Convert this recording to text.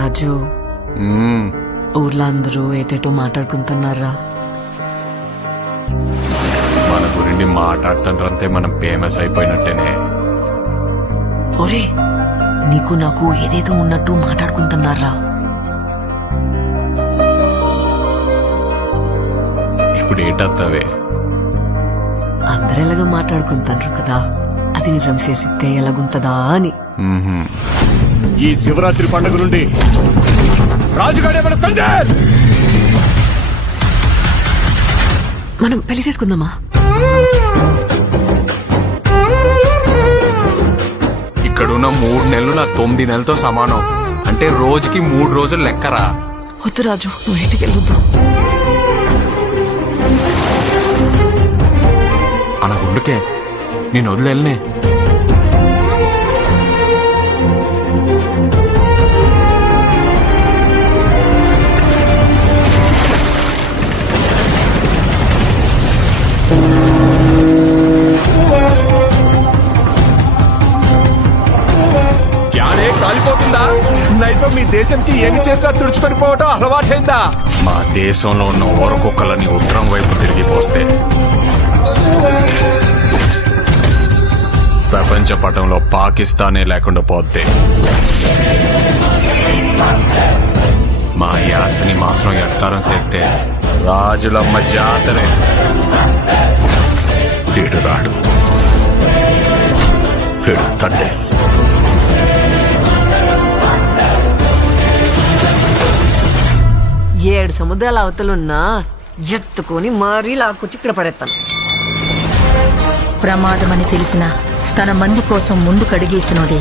రాజు ఊర్లో అందరూ ఏటేటో మాట్లాడుకుంటున్నారా? మన గురించి మాట్లాడుతుంటే మనం ఫేమస్ అయిపోయినట్టేనే. ఒరే నీకు నాకు ఏదేదో ఉన్నట్టు మాట్లాడుకుంటున్నారా? ఇప్పుడు ఏటత్తవే? అందరు ఎలాగో మాట్లాడుకుంటారు కదా, అది నిజం చేసిస్తే ఎలాగుంటదా అని. ఈ శివరాత్రి పండుగ నుండి రాజుగాడే మన తండ్రి. మనం పెళ్లి చేసుకుందామా? ఇక్కడున్న 3 నెలలు నా 9 నెలలతో సమానం. అంటే రోజుకి 3 రోజులు లెక్కరా. వద్దు రాజు, నువ్వు ఇంటికి వెళ్ళొద్దు. అన గుండుకే నేను వదిలేనే. కాలిపోతుందా? నైతో మీ దేశంకి ఏమి చేసా తుడుచుకొని పోవటం అలవాటైందా? మా దేశంలో ఉన్న ఓరకొక్కలని ఉత్తరం వైపు తిరిగిపోస్తే ప్రపంచ పటంలో పాకిస్తానే లేకుండా పోతే మా యాసని మాత్రం ఎట్టారం చేస్తే రాజులమ్మ జాతరే. వీడు రాడు, వీడు తండ్రి. ఏడు సముద్రాల అవతలున్నా ఎత్తుకొని మరీ లాక్కొచ్చి ఇక్కడ పడేస్తాను. ప్రమాదమని తెలిసిన తన మంది కోసం ముందు కడిగేసినోడే